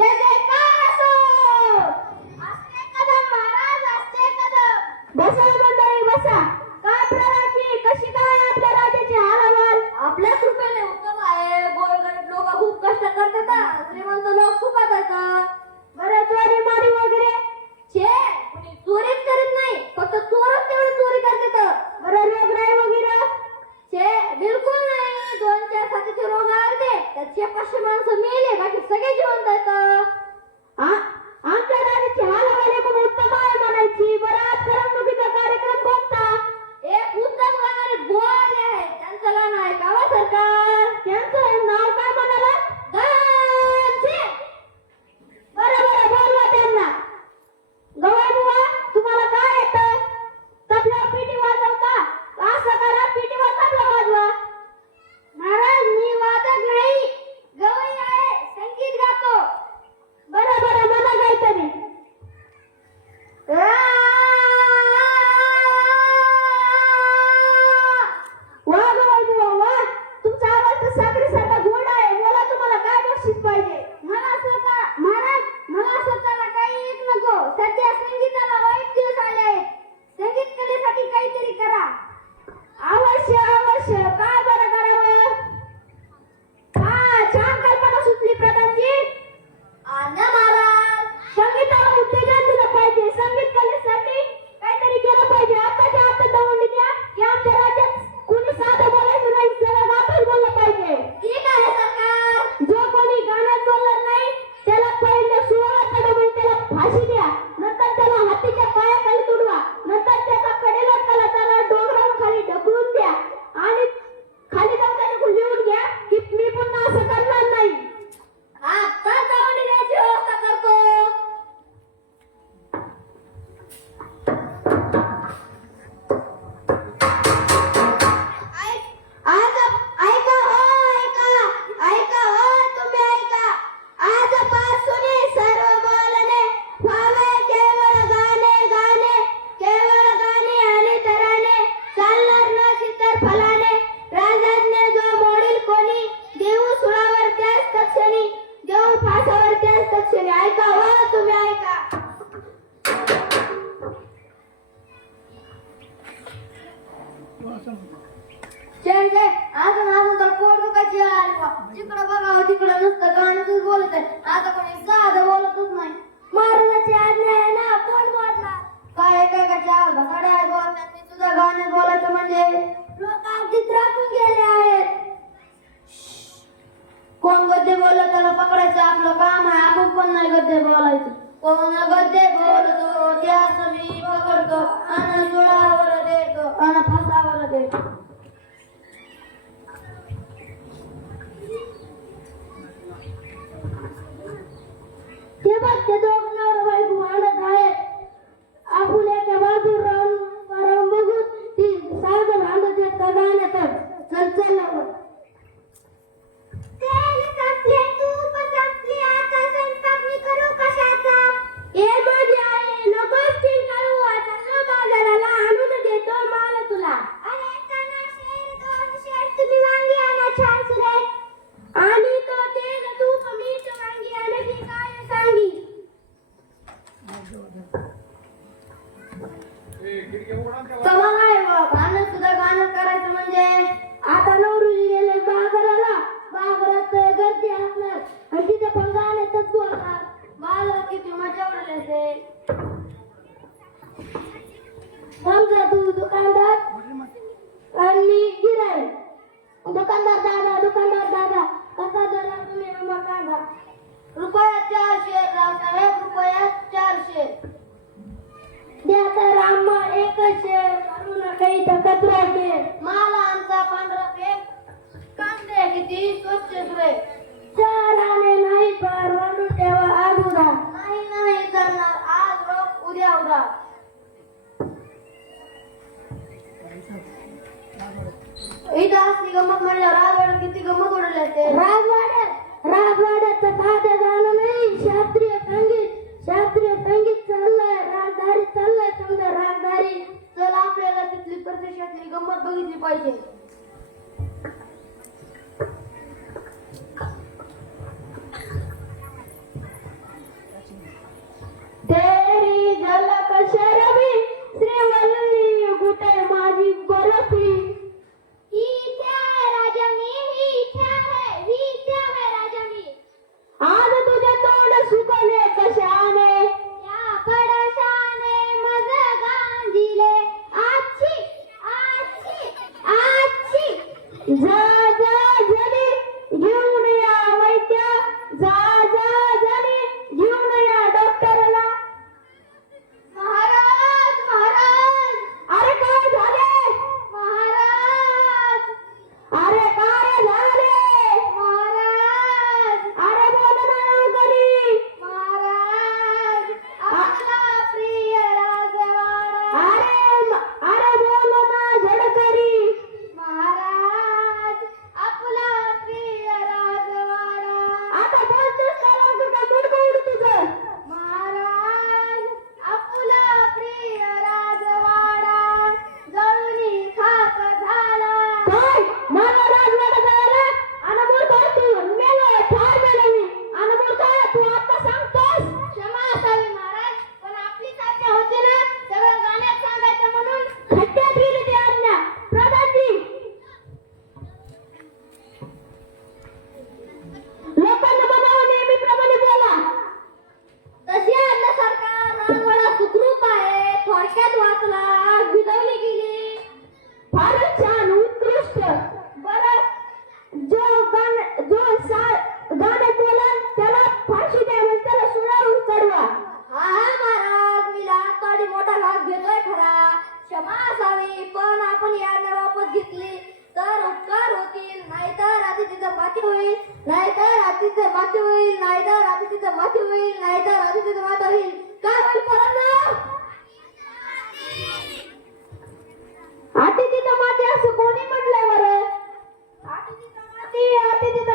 जय जयकार असो. असते कदम महाराज, असते कदम. बसा मंडळी बसा. काय प्रवासी, कशी काय आपल्या राज्याची हालचाल? आपल्या कृपेने उत्तम आहे. गोरगरीब लोक खूप कष्ट करतात, श्रीमंत लोक सुखात असतात. बरं चोरी मारी वगैरे? छे, कुणी चोरीच करीत नाही, फक्त चोरच तेवढी चोरी करतात. बरं रोगराई वगैरे? छे, बिलकुल नाही. 2-4 साथीचे रोग आले त्यात 500 माणसं मेले, बाकी सगळे जिवंत आहेत. आमच्या राज्याची हालचाल एकूण उत्तम आहे म्हणायची. बरं आज करमणुकीचा कार्यक्रम कोणता? एक उत्तम गाणारे बोल आहे, त्यांचं गाणं ऐकावं सरकार. त्यांचं नाव काय म्हणाला? गाणचे. बरं बरं बोलवा त्यांना. गवाई बुवा, तुम्हाला काय येतं? तबला पेटी वाजवता? असं करा, पेटीवर तबला वाजवा. महाराज, मी वादक नाही, गवई आहे, संगीत गातो. बरं बरं मला काहीतरी. वा गवाई बुवा वा, तुमचा आवाज तर साखरेसारखा गोड आहे. बोला, तुम्हाला काय बक्षीस पाहिजे? महाराज, मला स्वतःला काही येत नको. सध्या संगीताला वाईट दिवस आले आहेत. संगीत कलेसाठी काहीतरी करा. अवश्य अवश्य. काय बरं करावं? छान कल्पना सुचली प्रधानजी. महाराज, संगीताला उत्तेजन दिलं पाहिजे. संगीत कलेसाठी काहीतरी केलं पाहिजे. आताच्या आता दवंडी द्या की आमच्या राज्यात कुणी साधं बोलायचं नाही, सगळं गातच बोललं पाहिजे. ठीक आहे सरकार. जो कोणी गाण्यात बोलत नाही त्याला पहिले सुवाळा म्हणजे त्याला फाशी द्या. नंतर त्याला हातीच्या पायाखाली तुडवा. नंतर त्याचा कडेला त्याला डोंगराखाली ढकलून द्या आणि खाली जाऊन त्याला लिहून घ्या की मी पुन्हा असं करणार नाही. आता दवंडी द्यायची व्यवस्था करतो. ऐका हो तुम्ही ऐका. आजपासून सर्व बोलणे व्हावे केवळ गाणे गाणे, केवळ गाणे आणि तराने, चालणार न शितर फलाने. राजाज्ञा जो मोडील कोणी, देऊ सुळावर त्याच तक्षणी, देऊ फासावर त्याच तक्षणी. ऐका हो तुम्ही ऐका. अजून तर पोट दुखायची आली बा. जिकडं बघावं तिकडं नुसतं गाण्यातच बोलत आहे. आता कोणी साधं बोलतच नाही. महाराजाची आज्ञा आहे ना, कोण बोलणार? काय एकेकाच्या भसाड्या बोलण्याने तुझं गाणं बोलायचं म्हणजे लोक अगदी त्रासून गेले आहेत. कोण गद्दे बोललं त्याला पकडायचं आपलं काम आहे. आपण पण नाही गद्दे बोलायचं. कोण गद्दे बोलतो त्यास मी पकडतो, अन सुळावर देतो, अन फासावर देतो. ते बघ, ते दोघं नवरा बायको भांडत आहेत. आपण एका बाजूला राहून बघू ती सारखं भांडत आहेत का गाण्यातच. चल चल लवकर. ए माझी आई, नको स्टील करू. चल बाजाराला आणून देतो माल तुला. तुम्ही वांगी आणा छान सुरे. आणि तो तेल तूप मीठ वांगी आणायची काय सांगी. कमाल आहे बा. गाणं सुद्धा गाणं करायचं म्हणजे. आता नवरुजी गेले बाजाराला. बाजारात गर्दी असणार आणि तिथे पण गाण्यातच बोलणार. बाजारात किती मजा उडली असेल. समजा तू दुकानदार आणि मी गिऱ्हाईक. दुकानदार दादा कसा जरा तुम्ही आंबा काढा. रुपया 400 रावसाहेब, रुपया 400. द्या तर आंबा एकच शेर. करू नका इथं कचरा घे. माल आमचा 15 पेक. कांदे किती स्वच्छ सुरे. 4 आणे नाही पर वाढून ठेवा अगोदर. नाही करणार. आज रोख उद्या उद्या. इथं असली गमत म्हणल्यावर राजवाड्यात किती गमत उडले असते. राजवाड्याचं साधं गाणं नाही, शास्त्रीय संगीत चाललंय. राजधारी चाललंय. समजा राजधारी. चल आपल्याला तिथली प्रत्यक्षातली गंमत बघितली पाहिजे. जा जा जाणे घेऊन या डॉक्टरला. महाराज महाराज. अरे काय झाले महाराज. अरे काय झाले महाराज. अरे बोल ना लवकरी महाराज. आपला प्रिय राजवाडा. अरे बोल ना झडकरी महाराज. आपला प्रिय राजवाडा. आता बोलतोस का लवकर का मुडकं उडू तुझं महाराज. आपला प्रिय राजवाडा जळून खाक झाला. काय मला राजवाडा झाला आणि बोलतोय तू मेलो ठार मेलो मी आणि बोलतोय तू आता सांगतोस. क्षमा असावी महाराज पण आपलीच आज्ञा होती ना सगळं गाण्यात सांगायचं म्हणून खड्ड्यात गेली ती आज्ञा. प्रधानजी लोकांना म्हणावं नेहमीप्रमाणे बोला. तशी आज्ञा सरकार राजवाडा सुखरूप आहे. थोडक्यात वाचला आग विझवली गेली. फारच छान उत्कृष्ट. बरं गाणे बोला त्याला फाशी द्या म्हणजे त्याला सुनावून चढवा. हा महाराज मी लहानपणी मोठा भाग घेतोय खरा. क्षमा असावी पण आपण याने वापस घेतली तर उपकार होतील नाहीतर आधी तिथं माती होईल नाहीतर आधी तिथं माती होईल नाहीतर आधी तिथं माती होईल नाहीतर आधी तिथं माती होईल. काय होईल परत आधी तिथं माती असं कोणी म्हटलंय बरं. आधी तिथं माती आधी तिथं